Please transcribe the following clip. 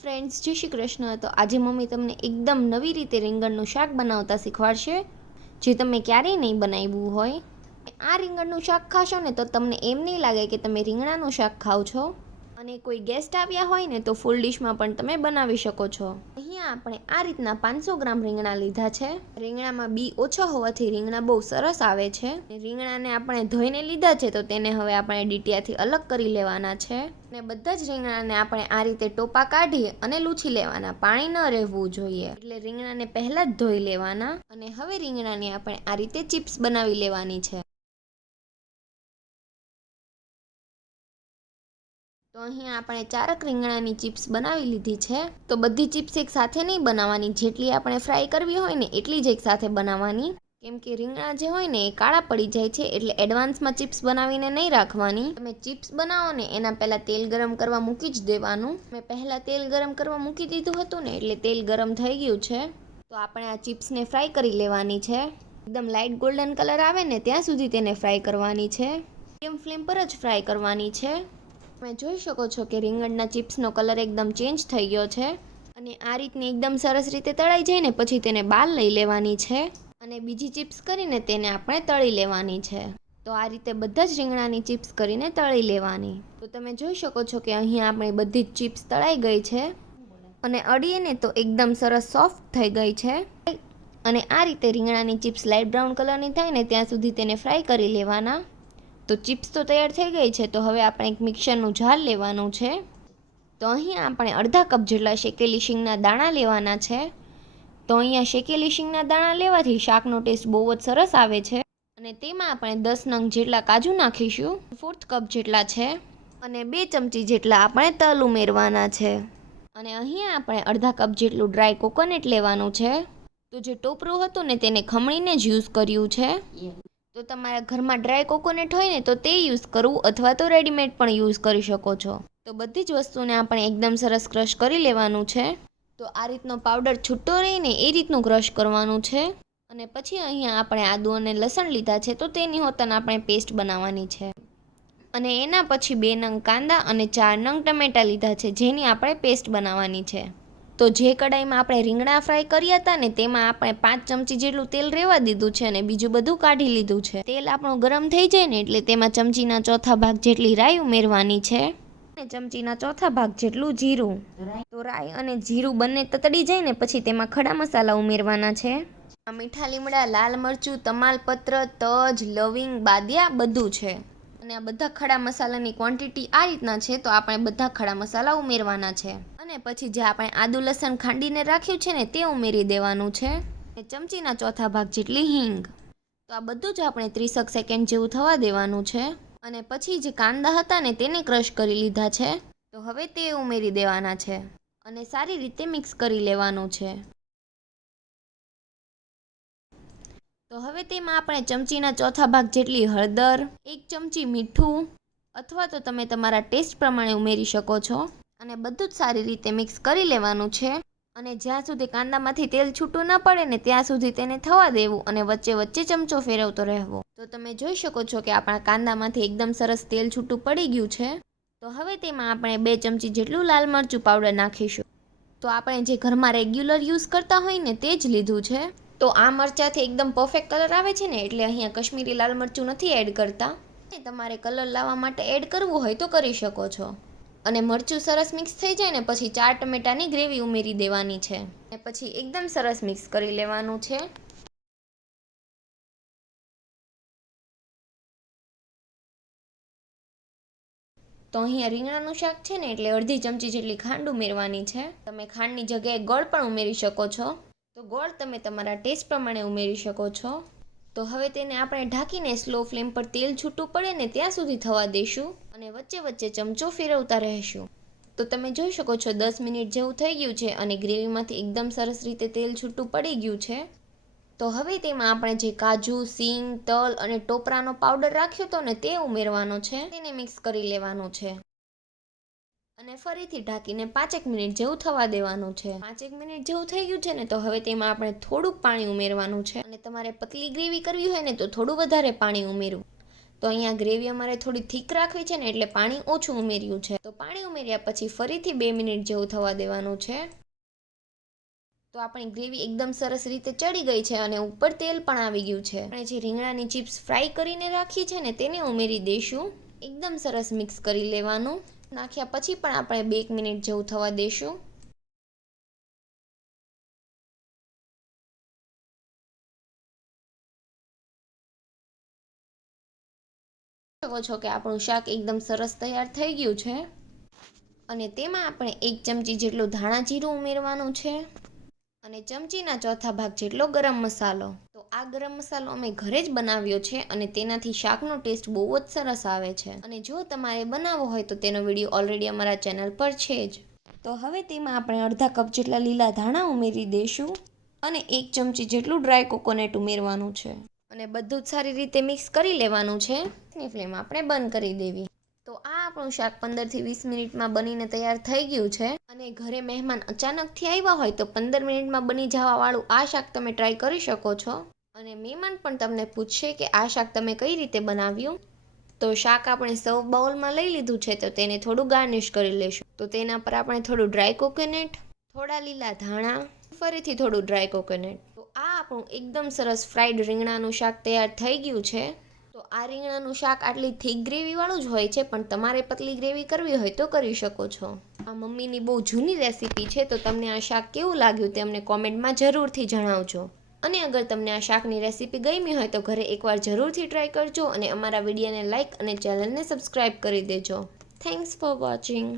Friends, જય શ્રી કૃષ્ણ. તો આજે મમ્મી તમને એકદમ નવી રીતે રીંગણનું શાક બનાવતા શીખવાડશે, જે તમે ક્યારેય નહીં બનાવ્યું હોય. આ રીંગણનું શાક ખાશો ને તો તમને એમ નહીં લાગે કે તમે રીંગણાનું શાક ખાઓ છો. અને કોઈ ગેસ્ટ આવ્યા હોય ને તો ફૂલ ડીશમાં પણ તમે બનાવી શકો છો. અહીંયા આપણે આ રીતના 500 ગ્રામ રીંગણા લીધા છે. રીંગણામાં બી ઓછો હોવાથી રીંગણા બહુ સરસ આવે છે. રીંગણાને આપણે ધોઈને લીધા છે તો તેને હવે આપણે ડીટીયાથી અલગ કરી લેવાના છે. અને બધા જ રીંગણાને આપણે આ રીતે ટોપા કાઢી અને લૂછી લેવાના. પાણી ન રહેવું જોઈએ, એટલે રીંગણાને પહેલા જ ધોઈ લેવાના. અને હવે રીંગણાની આપણે આ રીતે ચિપ્સ બનાવી લેવાની છે. તો અહીંયા આપણે 4 રીંગણાની ચિપ્સ બનાવી લીધી છે. તો બધી ચિપ્સ એક સાથે નહીં બનાવવાની, જેટલી આપણે ફ્રાય કરવી હોય ને એટલી જ એક સાથે બનાવવાની. કેમ કે રીંગણા જે હોય ને એ કાળા પડી જાય છે, એટલે એડવાન્સમાં ચિપ્સ બનાવીને નહીં રાખવાની. તમે ચિપ્સ બનાવો ને એના પહેલાં તેલ ગરમ કરવા મૂકી જ દેવાનું. મેં પહેલાં તેલ ગરમ કરવા મૂકી દીધું હતું ને, એટલે તેલ ગરમ થઈ ગયું છે. તો આપણે આ ચિપ્સને ફ્રાય કરી લેવાની છે. એકદમ લાઇટ ગોલ્ડન કલર આવે ને ત્યાં સુધી તેને ફ્રાય કરવાની છે. મીડિયમ ફ્લેમ પર જ ફ્રાય કરવાની છે. તમે જોઈ શકો છો કે રીંગણના ચિપ્સનો કલર એકદમ ચેન્જ થઈ ગયો છે. અને આ રીતની એકદમ સરસ રીતે તળાઈ જાય ને પછી તેને બહાર લઈ લેવાની છે. અને બીજી ચિપ્સ કરીને તેને આપણે તળી લેવાની છે. તો આ રીતે બધા જ રીંગણાની ચિપ્સ કરીને તળી લેવાની. તો તમે જોઈ શકો છો કે અહીંયા આપણે બધી જ ચિપ્સ તળાઈ ગઈ છે. અને અડીએ ને તો એકદમ સરસ સોફ્ટ થઈ ગઈ છે. અને આ રીતે રીંગણાની ચિપ્સ લાઇટ બ્રાઉન કલરની થાય ને ત્યાં સુધી તેને ફ્રાય કરી લેવાના. તો ચિપ્સ તો તૈયાર થઈ ગઈ છે. તો હવે આપણે એક મિક્સરનું જાર લેવાનું છે. તો અહીંયા આપણે અડધા કપ જેટલા શેકેલી શીંગના દાણા લેવાના છે. તો અહીંયા શેકેલી શીંગના દાણા લેવાથી શાકનો ટેસ્ટ બહુ જ સરસ આવે છે. અને તેમાં આપણે 10 નંગ જેટલા કાજુ નાખીશું, 1/4 કપ જેટલા છે. અને 2 ચમચી જેટલા આપણે તલ ઉમેરવાના છે. અને અહીંયા આપણે અડધા કપ જેટલું ડ્રાય કોકોનટ લેવાનું છે. તો જે ટોપરું હતું ને તેને ખમણીને જ યુઝ કર્યું છે. તો તમારા ઘરમાં ડ્રાય કોકોનટ હોય ને તો તે યુઝ કરવું, અથવા તો રેડીમેડ પણ યુઝ કરી શકો છો. તો બધી જ વસ્તુને આપણે એકદમ સરસ ક્રશ કરી લેવાનું છે. તો આ રીતનો પાવડર છૂટો રહીને એ રીતનું ક્રશ કરવાનું છે. અને પછી અહીંયા આપણે આદુ અને લસણ લીધા છે, તો તેની હોતન આપણે પેસ્ટ બનાવવાની છે. અને એના પછી 2 નંગ કાંદા અને 4 નંગ ટમેટા લીધા છે, જેની આપણે પેસ્ટ બનાવવાની છે. તો જે કડાઈમાં આપણે રીંગણા ફ્રાય કર્યા હતા ને તેમાં આપણે 5 ચમચી જેટલું તેલ રહેવા દીધું છે અને બીજું બધું કાઢી લીધું છે. તેલ આપણું ગરમ થઈ જાય ને એટલે તેમાં ચમચીના ચોથા ભાગ જેટલી રાઈ ઉમેરવાની છે. અને ચમચીના ચોથા ભાગ જેટલું જીરું. તો રાઈ અને જીરું બંને તતડી જાય ને પછી તેમાં ખડા મસાલા ઉમેરવાના છે. મીઠા લીમડા, લાલ મરચું, તમાલપત્ર, તજ, લવિંગ, બાદિયા બધું છે. અને આ બધા ખડા મસાલાની ક્વોન્ટિટી આ રીતના છે. તો આપણે બધા ખડા મસાલા ઉમેરવાના છે. અને પછી જે આપણે આદુ લસણ ખાંડીને રાખ્યું છે ને તે ઉમેરી દેવાનું છે. અને ચમચીના ચોથા ભાગ જેટલી હિંગ. તો આ બધું જ આપણે 30 સેકન્ડ જેવું થવા દેવાનું છે. અને પછી જે કાંદા હતા ને તેને ક્રશ કરી લીધા છે. તો હવે તે ઉમેરી દેવાના છે. અને સારી રીતે મિક્સ કરી લેવાનું છે. તો હવે તેમાં આપણે ચમચીના ચોથા ભાગ જેટલી હળદર, 1 ચમચી મીઠું, અથવા તો તમે તમારા ટેસ્ટ પ્રમાણે ઉમેરી શકો છો. અને બધું જ સારી રીતે મિક્સ કરી લેવાનું છે. અને જ્યાં સુધી કાંદામાંથી તેલ છૂટું ન પડે ને ત્યાં સુધી તેને થવા દેવું. અને વચ્ચે વચ્ચે ચમચો ફેરવતો રહેવો. તો તમે જોઈ શકો છો કે આપણા કાંદામાંથી એકદમ સરસ તેલ છૂટું પડી ગયું છે. તો હવે તેમાં આપણે 2 ચમચી જેટલું લાલ મરચું પાવડર નાખીશું. તો આપણે જે ઘરમાં રેગ્યુલર યુઝ કરતા હોય ને તે જ લીધું છે. તો આ મરચાંથી એકદમ પરફેક્ટ કલર આવે છે ને, એટલે અહીંયા કશ્મીરી લાલ મરચું નથી એડ કરતા. તમારે કલર લાવવા માટે એડ કરવું હોય તો કરી શકો છો. અને મરચું સરસ મિક્સ થઈ જાય ને પછી 4 ટમેટાની ગ્રેવી ઉમેરી દેવાની છે. અને પછી એકદમ સરસ મિક્સ કરી લેવાનું છે. તો અહીંયા રીંગણાનું શાક છે ને એટલે અડધી ચમચી જેટલી ખાંડ ઉમેરવાની છે. તમે ખાંડની જગ્યાએ ગોળ પણ ઉમેરી શકો છો. તો ગોળ તમે તમારા ટેસ્ટ પ્રમાણે ઉમેરી શકો છો. તો હવે તેને આપણે ઢાંકીને સ્લો ફ્લેમ પર તેલ છૂટું પડે ને ત્યાં સુધી થવા દઈશું. અને વચ્ચે વચ્ચે ચમચો ફેરવતા રહેશું. તો તમે જોઈ શકો છો 10 મિનિટ જેવું થઈ ગયું છે અને ગ્રેવીમાંથી એકદમ સરસ રીતે તેલ છૂટું પડી ગયું છે. તો હવે તેમાં આપણે જે કાજુ, સિંગ, તલ અને ટોપરાનો પાવડર રાખ્યો હતો ને તે ઉમેરવાનો છે. તેને મિક્સ કરી લેવાનું છે. અને ફરીથી ઢાંકીને 5 મિનિટ જેવું થવા દેવાનું છે. 5 મિનિટ જેવું થઈ ગયું છે ને તો હવે તેમાં આપણે થોડુંક પાણી ઉમેરવાનું છે. અને તમારે પતલી ગ્રેવી કરવી હોય ને તો થોડું વધારે પાણી ઉમેરવું. તો અહીંયા ગ્રેવી અમારે થોડી થીક રાખવી છે ને એટલે પાણી ઓછું ઉમેર્યું છે. તો પાણી ઉમેર્યા પછી ફરીથી 2 મિનિટ જેવું થવા દેવાનું છે. તો આપણી ગ્રેવી એકદમ સરસ રીતે ચડી ગઈ છે અને ઉપર તેલ પણ આવી ગયું છે. આપણે જે રીંગણાની ચિપ્સ ફ્રાય કરીને રાખી છે ને તેને ઉમેરી દઈશું. એકદમ સરસ મિક્સ કરી લેવાનું. નાખ્યા પછી પણ આપણે 2 મિનિટ જેવું થવા દઈશું. શકો છો કે આપણું શાક એકદમ સરસ તૈયાર થઈ ગયું છે. અને તેમાં આપણે 1 ચમચી જેટલું ધાણા જીરું ઉમેરવાનું છે અને ચમચીના ચોથા ભાગ જેટલો ગરમ મસાલો. તો આ ગરમ મસાલો અમે ઘરે જ બનાવ્યો છે અને તેનાથી શાકનો ટેસ્ટ બહુ જ સરસ આવે છે. અને જો તમારે બનાવવો હોય તો તેનો વિડીયો ઓલરેડી અમારા ચેનલ પર છે જ. તો હવે તેમાં આપણે અડધા કપ જેટલા લીલા ધાણા ઉમેરી દઈશું અને 1 ચમચી જેટલું ડ્રાય કોકોનટ ઉમેરવાનું છે અને બધું જ સારી રીતે મિક્સ કરી લેવાનું છે. ની ફ્લેમ આપણે બંધ કરી દેવી. તો આ આપણું શાક 15 થી 20 મિનિટમાં બનીને તૈયાર થઈ ગયું છે. અને ઘરે મહેમાન અચાનકથી આવ્યા હોય તો 15 મિનિટમાં બની જવા વાળું આ શાક તમે ટ્રાય કરી શકો છો. અને મહેમાન પણ તમને પૂછશે કે આ શાક તમે કઈ રીતે બનાવ્યું. તો શાક આપણે સર્વ બાઉલમાં લઈ લીધું છે તો તેને થોડું ગાર્નિશ કરી લઈશું. તો તેના પર આપણે થોડું ડ્રાય કોકોનટ, થોડા લીલા ધાણા, ફરીથી થોડું ડ્રાય કોકોનટ. તો આ આપણું એકદમ સરસ ફ્રાઈડ રીંગણાનું શાક તૈયાર થઈ ગયું છે. તો આ રીંગણાનું શાક આટલી થીક ગ્રેવીવાળું જ હોય છે, પણ તમારે પતલી ગ્રેવી કરવી હોય તો કરી શકો છો. આ મમ્મીની બહુ જૂની રેસીપી છે, તો તમને આ શાક કેવું લાગ્યું તે અમને કોમેન્ટમાં જરૂરથી જણાવજો. અને અગર તમને આ શાકની રેસીપી ગમી હોય તો ઘરે એકવાર જરૂરથી ટ્રાય કરજો અને અમારા વિડીયોને લાઇક અને ચેનલને સબસ્ક્રાઈબ કરી દેજો. Thanks for watching.